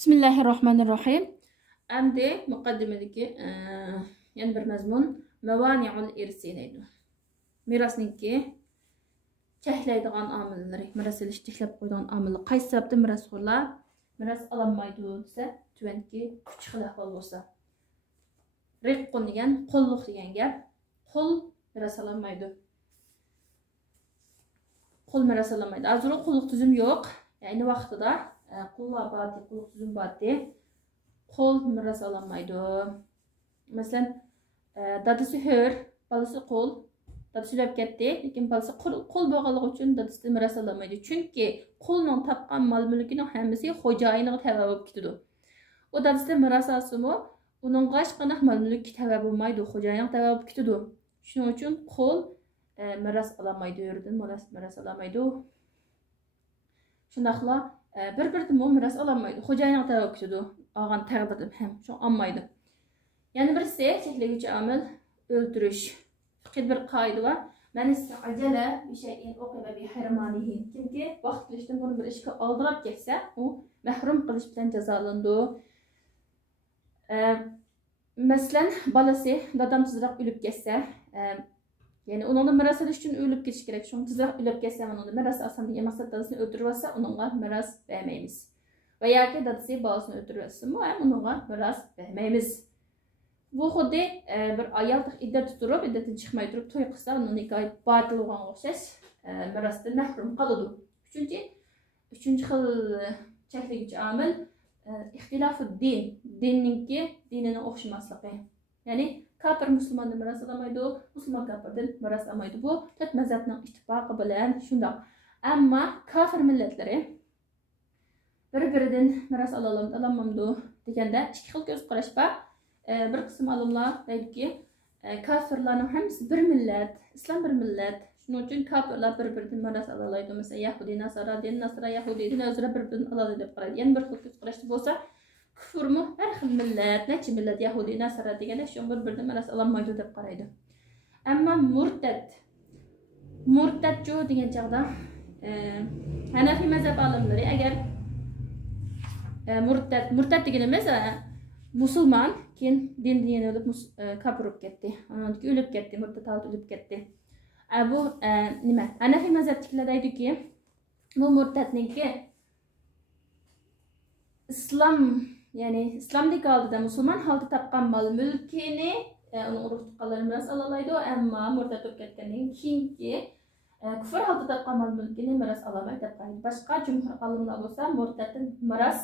Bismillahirrahmanirrahim. Endi muqaddimedeki yani bir mazmun mavani'ul irsi deydi. Mirasniki cheklaydigan omillari, miras elish cheklab qo'yadigan omillar qaysi sababdan mirasxo'rlar miras ololmaydi desa, tuvanki 3 xil ahvol bo'lsa. Riqqun degan qulluq degan gap. Qul miras ololmaydi. Qul miras ololmaydi. Hozir qulluq tuzum yo'q. Ya'ni vaqtida qullar bati, qulluq tuzum bati. Qul miras ololmaydi. Masalan, dadasi hör, balasi qul. Dadasi o'lib ketdi, lekin balasi qul bo'lganligi uchun dadasi miras ololmaydi. Chunki qulning topgan mol-mulkining hammasi xo'jayiniga tava bo'lib ketadi. O dadasi miras olsa-mu, uning hech qanday mol-mulki tava bo'lmaydi, xo'jayiniga tava bo'lib ketadi. Shuning uchun qul miras ololmaydi, yerdan miras ololmaydi. Shundaqla bir-biridan miras ololmaydi, xo'jayiniga tava bo'lib ketadi. Olgan taqdirda ham shu olmaydi. Yani birisi cheklovchi omil o'ldirish. Fiqh bir qoida var. Men ista'jala bi shay'in uqiba bi hirmanihi. Kimki vaqt qilishdan buni bir ishga oldirib ketsa, u mahrum qilish bilan jazolandi. Masalan, balasi dadam tezroq o'lib ketsa, yani onun miras olish uchun o'lib ketish kerak. Shuni tezroq o'lib ketsa, uni miras olsam degan maqsad dadasini o'ldirib olsa, unga miras bermaymiz. Va yoki dadasi bolasini o'ldirib olsa-mu, ham unga miras bermaymiz. Bu xuddi bir ayol iddat tuturup, iddatdan chiqmay turib to'y qilsa, uning nikohi batil bo'lganga o'xshash, mirasdan mahrum qoladi. Uchinchi xil cheklovchi omil ixtilofu din, dinini o'xshamasligi. Ya'ni kafir musulmondan miras olmaydi, musulmon kafirdan miras olmaydi. Bu to'rt mazhabning ittifoqi bilan shundoq. Ammo kafir millatlari bir-biridan miras ololmaydi deganda ikki xil ko'z qarash bor. Bir kısım alimlar deydi ki, kafirlerin hepsi bir millet, İslam bir millet. Şunun için kafirler bir-birinden miras alalaydı. Mesela Yahudi, Nasara, din Nasara, Yahudi, din özüre bir-birinden alalaydı deb qaraydi. Yani bir xil ko'z qarashda bo'lsa, kufr mu? Har xil millet, necha millet Yahudi, Nasara deganlar shu bir-biridan miras alamaydi deb qaraydi. Ammo murtadjo degan chaqda Hanafi mazhab olimlari agar murtad degani emas, musulman keyin din o'lib kafir bo'lib ketdi. Ondan o'lib ketdi, murtad o'lib ketdi. Bu nima? Hanafi mazhabchilar deydiki, bu murtadniki islomdagi oldida musulmon holda topgan mol-mulkini uning urug' tuqqanlari miras olalaydi, ammo murtad bo'lib ketgandan keyingi kufr holda topgan mol-mulkini miras olamaydi deb qaraydi. Boshqa jumhur olimlar bo'lsa, murtaddan miras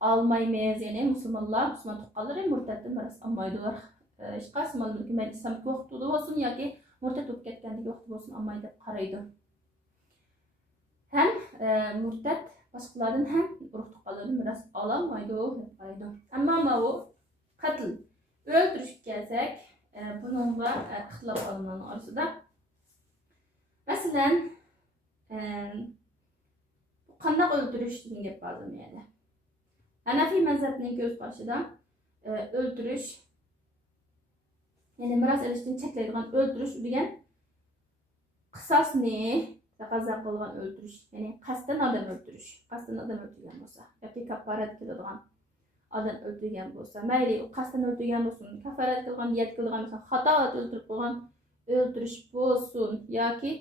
almaymayız, yani musulmon tuqqanlari murtaddan miras olmaydilar. Hech qaysi mol-mulki majlisam vaqtida bo'lsin yoki murtad bo'lib ketgandagi vaqt bo'lsin olmaydi deb qaraydi. Ham murtad boshqalardan ham urug' tuqqanlari miras ololmaydi deb qaraydi. Ammo bu qatl o'ldirishga kelsak, buningga ixtilof olimlarning orasida. Masalan, qanday o'ldirish degan gap bor yani. Hanafi mazhabining ko'z qarashida o'ldirish, ya'ni miras olishdan cheklaydigan o'ldirish degan qisosni taqozo qilgan o'ldirish, ya'ni qasddan odam o'ldirgan bo'lsa, yoki kafarat qiladigan odam o'ldirgan bo'lsa, mayli u qasddan o'ldirgan bo'lsin, kafarat qilgan, niyat qilgan bo'lsa, xato o'ldirib qo'ygan o'ldirish bo'lsin yoki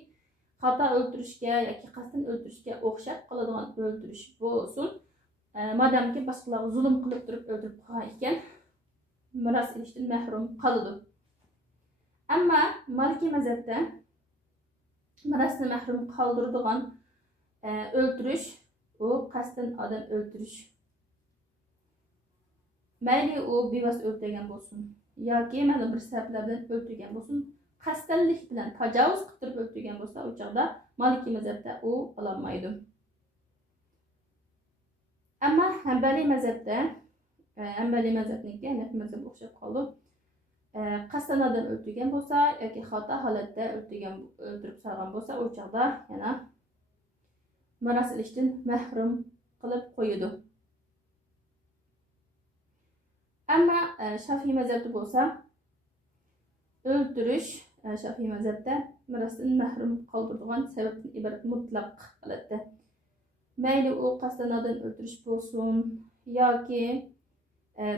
xato o'ldirishga yoki qasddan o'ldirishga o'xshab qoladigan o'ldirish bo'lsin. Madamki boshqalarga zulm qilib turib o'ldirib qo'ygan ekan, miras olishdan mahrum qoladi. Ammo Maliki mazhabda mirasni mahrum qoldiradigan o'ldirish u qasddan odam o'ldirish. Mayli u bevas o'ldirgan bo'lsin yoki ma'lum bir sabablar bilan o'ldirgan bo'lsin, qasddanlik bilan tajovuz qilib o'ldirgan bo'lsa, o chaqda Maliki mazhabda u ololmaydi. Ama Hanbali mazhabda, Hanbali mazhabniki Hanafi mazhabga o'xshab qoldi. Qasddan odam o'ldirgan bo'lsa yoki xato holatda o'ldirib solgan bo'lsa, o chaqda yana miras olishdan mahrum qilib qo'yadi. Ammo Shafiy mazhabida bo'lsa, o'ldirish Shafiy mazhabda mirasdan mahrum qoldiradigan sababdan iborat mutlaq holatda. Mayli u qasddan odam o'ldirish bo'lsin yoki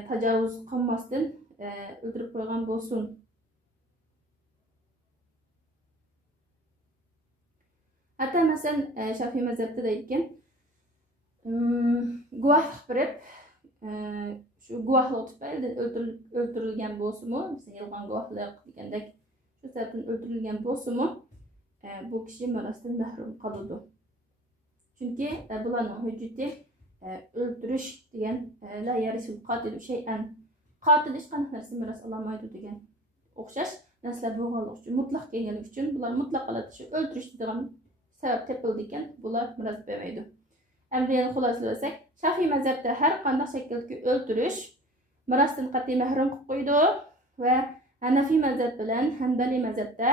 tajovuz qilmasdan o'ldirib qo'ygan bo'lsin. Hatta masalan Shafiy mazhabida deydigan, guvohlik berib, shu guvohlik tufayli o'ldirilgan bo'lsa-mu, masalan yolg'on guvohlik degandek, shu sababdan o'ldirilgan bo'lsa-mu, bu kishi mirosdan mahrum qoladi. Chunki bularning hujjati o'ldirish degan la yarisul qotil shay'an. Qotil hech qanday narsa miros olmaydi degan o'xshash narsalar bo'lganligi uchun, mutlaq kelganligi uchun bular mutlaq oladi. Shu o'ldirish degan sabab tepildi ekan, bular miros bermaydi. Endi yana xulosalasak, Shafiy mazhabida har qanday shakldagi o'ldirish mirosdan qat'iy mahrum qilib qo'ydi va Hanafiy mazhab bilan Hanbali mazhabda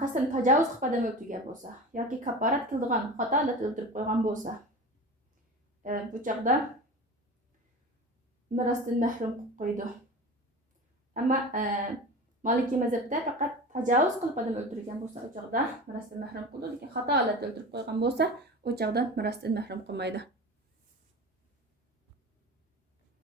qasam tajovuz qilib odam o'ldirgan bo'lsa yoki kafarat qildigan xatolat o'ldirib qo'ygan bo'lsa, bu chaqda mirosdan mahrum qilib qo'ydi. Ammo Maliki mazhabda faqat tajovuz qilib odam o'ldirgan bo'lsa, u chaqda mirosdan mahrum qildi, lekin xatolat o'ldirib qo'ygan bo'lsa, u chaqda mirosdan mahrum qilmaydi.